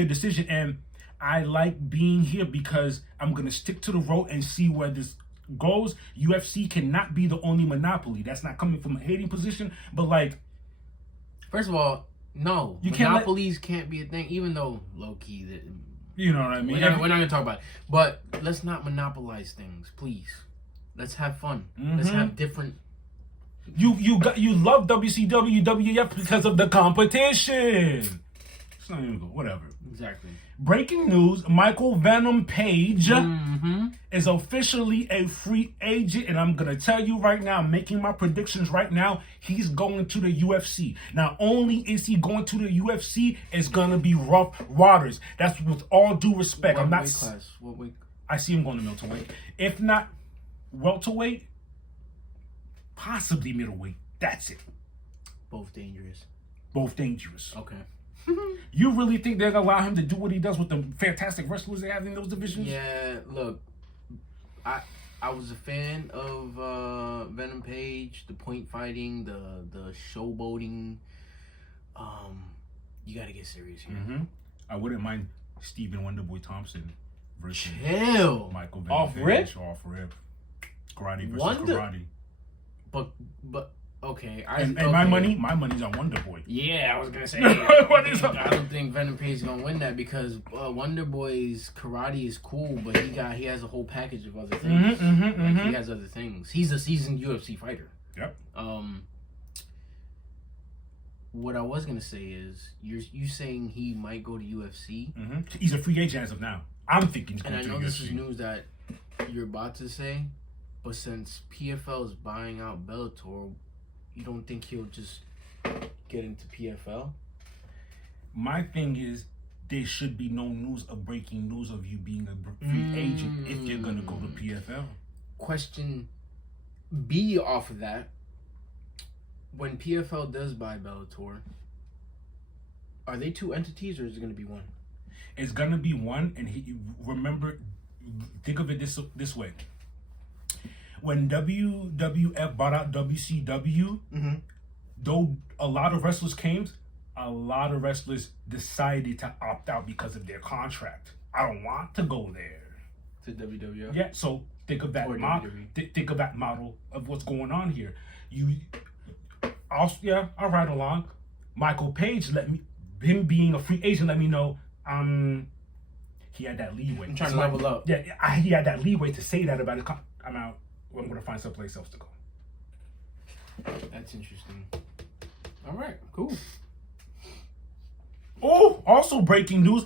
decision. And I like being here because I'm gonna stick to the road and see where this goes. UFC cannot be the only monopoly. That's not coming from a hating position, but like, first of all, no, monopolies can't be a thing. Even though low key that. You know what I mean? We're not going to talk about it. But let's not monopolize things, please. Let's have fun. Let's have different... You love WCW, WF because of the competition. It's not even good. Whatever. Exactly. Breaking news, Michael Venom Page is officially a free agent, and I'm going to tell you right now, making my predictions right now, he's going to the UFC. Not only is he going to the UFC, it's going to be rough waters. That's with all due respect. What I'm not. weight class? What weight? I see him going to middleweight. If not welterweight, possibly middleweight. That's it. Both dangerous. Both dangerous. Okay. You really think they're going to allow him to do what he does with the fantastic wrestlers they have in those divisions? Yeah, look, I was a fan of Venom Page, the point fighting, the showboating. You got to get serious here. I wouldn't mind Stephen Wonderboy Thompson versus Michael Venom Off Page. rip? Off rip. Karate versus karate. But okay, and my money's on Wonderboy. Yeah, I was gonna say. I don't think Venom Page is gonna win that because Wonderboy's karate is cool, but he has a whole package of other things. He has other things. He's a seasoned UFC fighter. Yep. What I was gonna say is you saying he might go to UFC. He's a free agent as of now. I'm thinking he's going to UFC. And I know this is news that you're about to say, but since PFL is buying out Bellator, you don't think he'll just get into PFL? My thing is, there should be no news of breaking news of you being a free agent if you're going to go to PFL. Question B off of that. When PFL does buy Bellator, are they two entities or is it going to be one? It's going to be one, and think of it this way. When WWF bought out WCW, though a lot of wrestlers came, a lot of wrestlers decided to opt out because of their contract. I don't want to go there. To WWF? Yeah, so think of that model. Think of that model of what's going on here. I'll ride along. Michael Page him being a free agent let me know he had that leeway. I'm trying to level up. Yeah, he had that leeway to say that about it. I'm out. I'm going to find someplace else to go. That's interesting. All right, cool. Oh, also breaking news.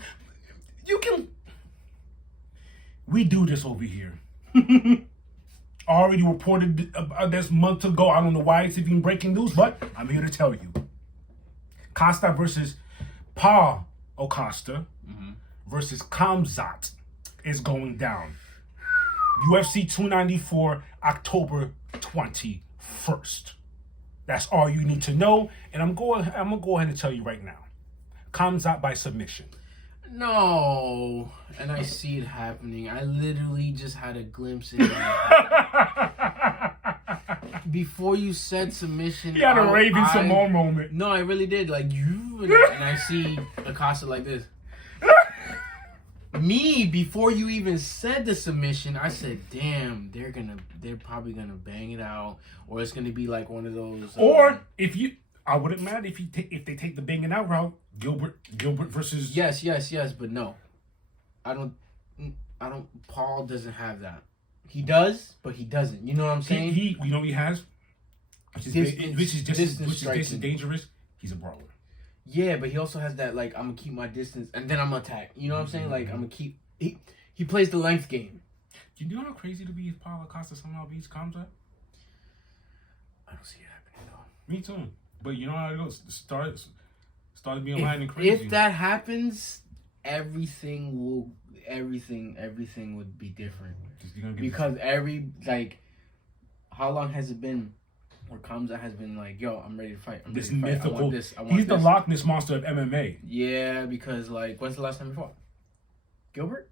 We do this over here. Already reported this month ago. I don't know why it's even breaking news, but I'm here to tell you. Costa versus Paul Acosta versus Khamzat is going down. UFC 294, October 21st. That's all you need to know, and I'm gonna go ahead and tell you right now. Khamzat by submission. No, and I see it happening. I literally just had a glimpse in that. Before you said submission, you had a Raven Simone moment. No, I really did. Like you, and I see Acosta like this. Me, before you even said the submission, I said, "Damn, they're probably gonna bang it out, or it's gonna be like one of those." Or I wouldn't mind if they take the banging out route. Gilbert versus. Yes, but no, I don't. Paul doesn't have that. He does, but he doesn't. You know what I'm saying? He has, which is just dangerous. He's a brawler. Yeah, but he also has that, like, I'm going to keep my distance, and then I'm going to attack. You know what I'm saying? Like, I'm going to keep... He plays the length game. Do you know how crazy to be if Paulo Costa somehow beats Khamzat? I don't see it happening, though. Me too. But you know how it goes. Start being lying and crazy. If that happens, everything would be different. Because how long has it been... Where Khamzat has been like, yo, I'm ready to fight. This mythical. I want this. He's the Loch Ness monster of MMA. Yeah, because like, when's the last time you fought? Gilbert?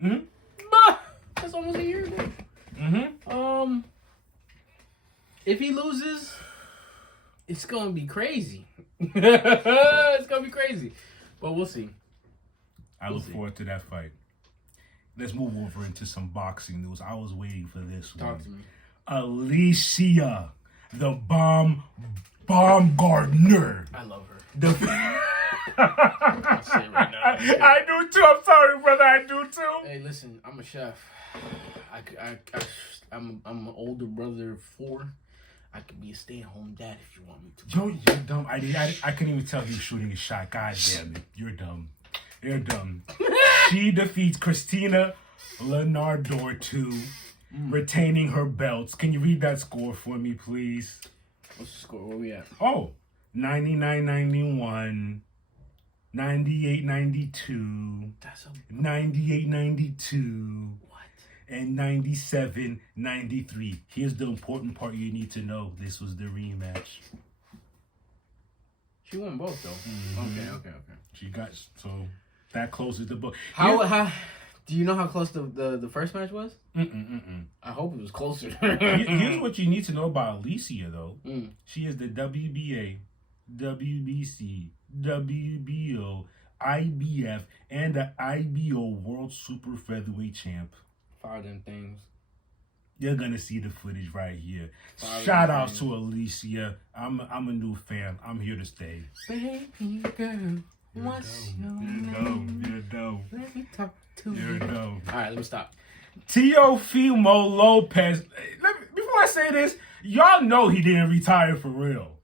That's almost a year ago. If he loses, it's gonna be crazy. It's gonna be crazy, but we'll see. I look forward to that fight. Let's move over into some boxing news. I was waiting for this one. Talk to me. Alicia, the bomb Gardner. I love her. I'll say it right now. I do too. I'm sorry, brother. I do too. Hey, listen. I'm a chef. I'm an older brother of 4. I could be a stay-at-home dad if you want me to. You're dumb. I couldn't even tell you shooting a shot. God damn it. You're dumb. You're dumb. She defeats Christina Lenardor retaining her belts. Can you read that score for me, please? What's the score? Where we at? Oh, 99-91, 98-92, 98-92, and 97-93. Here's the important part you need to know. This was the rematch. She won both, though. Mm-hmm. Okay. She got, so that closes the book. How do you know how close the first match was? I hope it was closer. Here's what you need to know about Alicia, though. She is the WBA, WBC, WBO, IBF, and the IBO World Super Featherweight Champ. 5 them things. You're gonna see the footage right here. Shout outs to Alicia. I'm a new fan. I'm here to stay. Baby girl, what's your name? You're dope. Let me talk to you. You're dope. All right, let me stop. Teofimo Lopez. Before I say this, y'all know he didn't retire for real.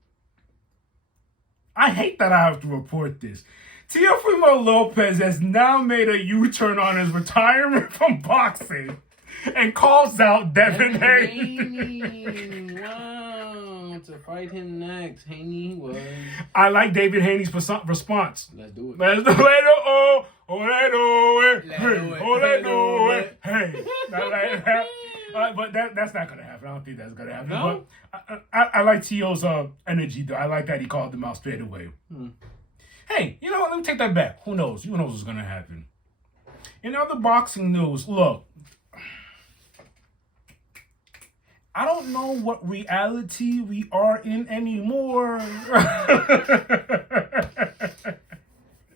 I hate that I have to report this. Teofimo Lopez has now made a U-turn on his retirement from boxing and calls out Devin Haney. Wow, to fight him next. Haney was. I like David Haney's response. Let's do it. Let's do it. Hey. But that's not going to happen. I don't think that's going to happen. No? But I like T.O.'s energy, though. I like that he called him out straight away. Hey, you know what? Let me take that back. Who knows? Who knows what's going to happen? In other boxing news, look. I don't know what reality we are in anymore.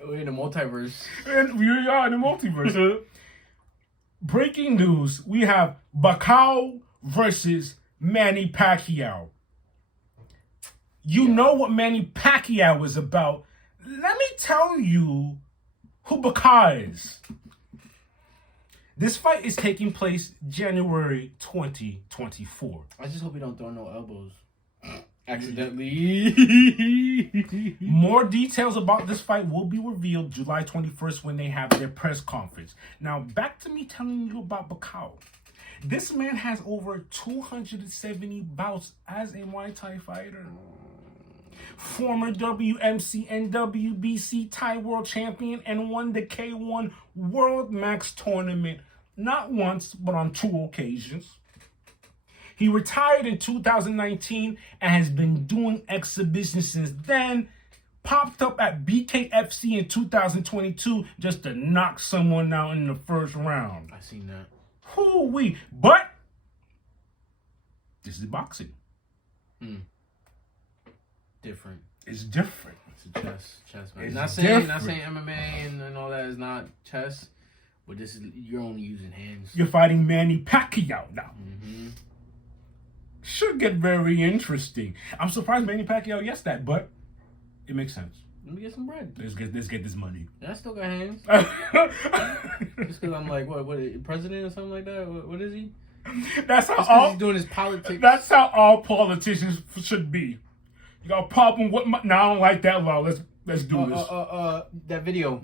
We're in the multiverse. And we are in the multiverse. Breaking news. We have Pacquiao versus Manny Pacquiao. You know what Manny Pacquiao is about. Let me tell you who Pacquiao is. This fight is taking place January 2024. I just hope you don't throw no elbows. Accidentally. More details about this fight will be revealed July 21st when they have their press conference. Now, back to me telling you about Pacquiao. This man has over 270 bouts as a Muay Thai fighter. Former WMC and WBC Thai World Champion and won the K1 World Max Tournament not once, but on 2 occasions. He retired in 2019 and has been doing exhibitions since then. Popped up at BKFC in 2022 just to knock someone out in the first round. I seen that. Hoo-wee. But this is boxing. Different. It's different. It's a chess man. Not saying MMA and all that is not chess, but this is you're only using hands. You're fighting Manny Pacquiao now. Should get very interesting. I'm surprised Manny Pacquiao gets that, but it makes sense. Let me get some bread. Let's get this money. I still got hands. Just because I'm like, what, president or something like that? What is he? That's how he's doing his politics. That's how all politicians should be. You got a problem with my... No, I don't like that law. Let's do this. That video.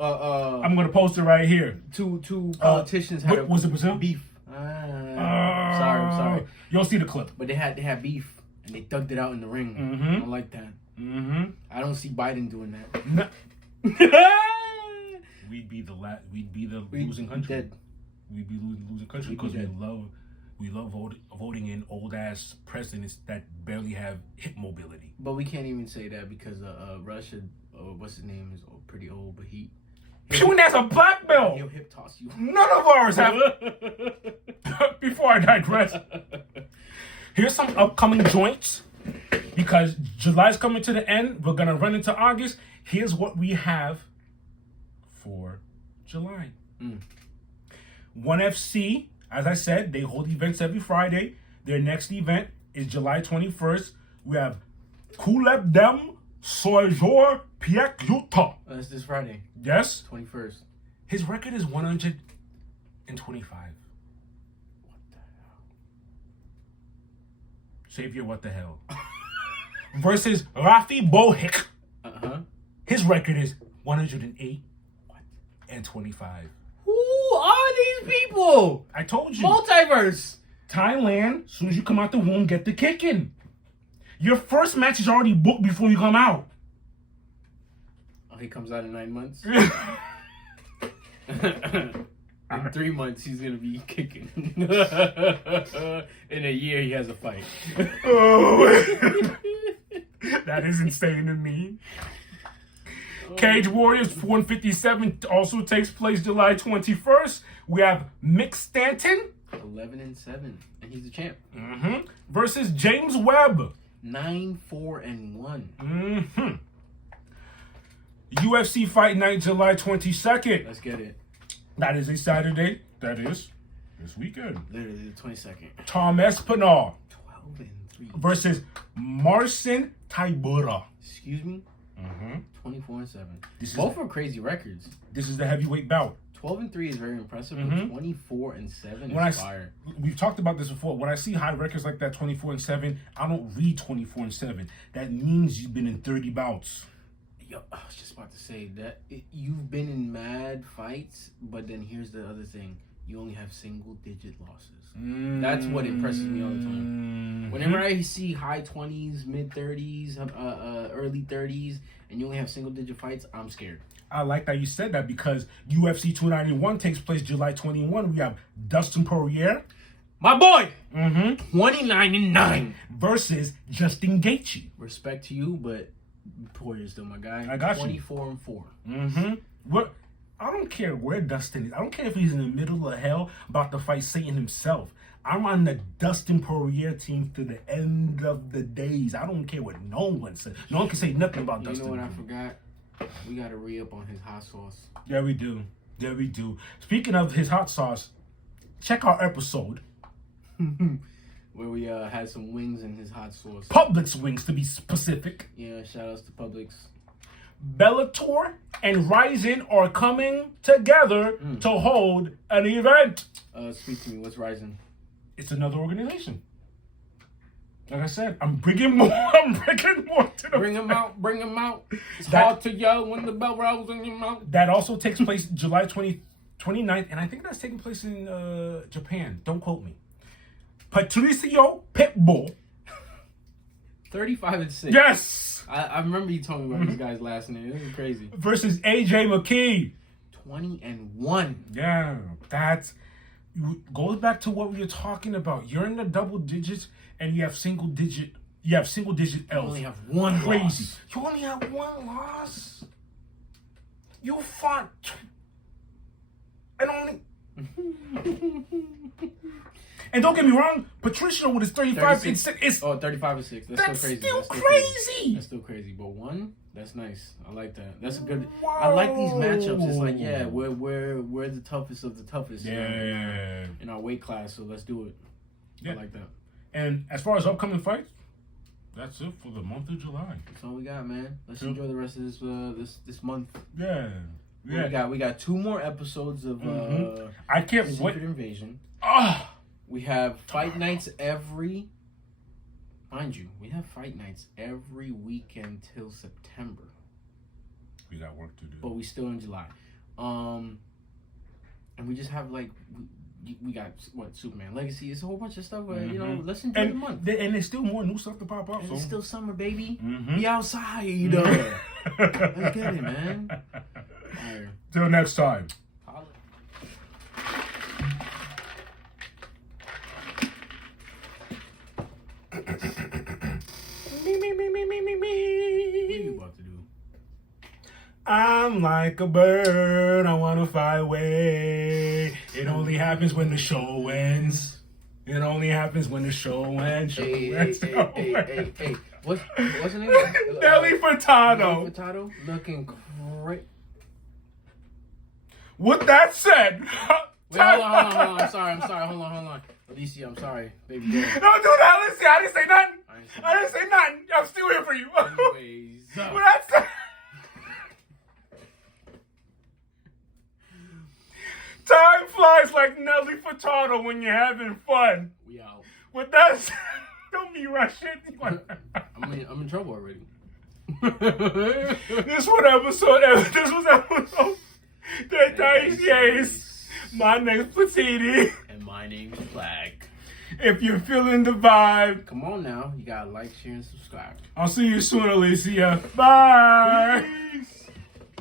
I'm gonna post it right here. Two politicians had was it Brazil? Beef. I'm sorry. You'll see the clip. But they had beef and they thugged it out in the ring. I don't like that. I don't see Biden doing that. We'd be the losing country. Dead. We'd be losing country because we love voting in old ass presidents that barely have hip mobility. But we can't even say that because Russia, what's his name, is pretty old, but he. Shooting as a black belt. He'll hip toss you. None of ours have. Before I digress, here's some upcoming joints because July's coming to the end. We're gonna run into August. Here's what we have for July. 1FC, as I said, they hold events every Friday. Their next event is July 21st. We have Kuleb Dem Soyjor Piek Yuta. That's this Friday. Yes. 21st. His record is 125. What the hell? Xavier, what the hell? Versus Rafi Bohik. His record is 108. and 25. Who are these people? I told you. Multiverse. Thailand, as soon as you come out the womb, get the kicking. Your first match is already booked before you come out. Oh, he comes out in 9 months? In 3 months, he's going to be kicking. In a year, he has a fight. Oh. That is insane to me. Cage Warriors 157 also takes place July 21st. We have Mick Stanton. 11-7, and he's the champ. Versus James Webb. 9-4-1. UFC Fight Night July 22nd. Let's get it. That is a Saturday. That is this weekend. Literally the 22nd. Tom Espinal 12-3 versus Marcin Tybura. Excuse me? 24-7. Both are crazy records. This is the heavyweight bout. 12-3 is very impressive, but 24-7 is fire. We've talked about this before. When I see high records like that, 24-7, I don't read 24-7. That means you've been in 30 bouts. Yo, I was just about to say that you've been in mad fights, but then here's the other thing. You only have single-digit losses. That's what impresses me all the time. Whenever I see high 20s, mid 30s, early 30s, and you only have single-digit fights, I'm scared. I like that you said that because UFC 291 takes place July 21. We have Dustin Poirier, my boy, 29-9 versus Justin Gaethje. Respect to you, but Poirier's still my guy. I got 24-4. What? I don't care where Dustin is. I don't care if he's in the middle of hell about to fight Satan himself. I'm on the Dustin Poirier team to the end of the days. I don't care what no one says. No one can say nothing about Dustin. You know what I forgot? We got to re-up on his hot sauce. Yeah, we do. Speaking of his hot sauce, check our episode. Where we had some wings in his hot sauce. Publix wings, to be specific. Yeah, shout outs to Publix. Bellator and Ryzen are coming together to hold an event. Speak to me. What's Ryzen? It's another organization. Like I said, I'm bringing more to the Bring them out. It's hard to yell when the bell rolls in your mouth. That also takes place July 29th, and I think that's taking place in Japan. Don't quote me. Patricio Pitbull. 35-6. Yes! I remember you told me about this guy's last name. This is crazy. Versus AJ McKee. 20-1. Yeah, that's... Goes back to what we were talking about. You're in the double digits, and you have single digit L's. You only have one Crazy. Loss. You only have one loss. You fought and only... And don't get me wrong, Patricio with his 35 and 6 is... Oh, 35-6. That's still crazy. That's still crazy. But one, that's nice. I like that. That's a good... Whoa. I like these matchups. It's like, yeah, we're the toughest of the toughest. Yeah. In our weight class, so let's do it. Yeah. I like that. And as far as upcoming fights, that's it for the month of July. That's all we got, man. Let's enjoy the rest of this month. Yeah. We got 2 more episodes of I can't wait. Secret Invasion. Ah. We have fight nights every... Mind you, we have fight nights every weekend till September. We got work to do. But we still in July. And we just have, like... We got, Superman Legacy. It's a whole bunch of stuff. You know, let's enjoy the month. And there's still more new stuff to pop up. And it's still summer, baby. Mm-hmm. We outside. Let's get it, man. All right. Till next time. I'm like a bird, I wanna fly away. It only happens when the show ends. It only happens when the show ends. Hey. What's the name? Nelly Furtado. Nelly Furtado, looking great. With that said, wait, hold on. I'm sorry. Hold on. Alicia, I'm sorry. Baby girl. Don't do that, Alicia. I didn't say nothing. I'm still here for you. Anyways. With that said... Time flies like Nelly Furtado when you're having fun. We out. With that said, don't be rushing. I'm in trouble already. This was episode TRIENTA. My name's Platini. And my name's Black. If you're feeling the vibe, come on now. You gotta like, share, and subscribe. I'll see you soon, Alicia. Bye.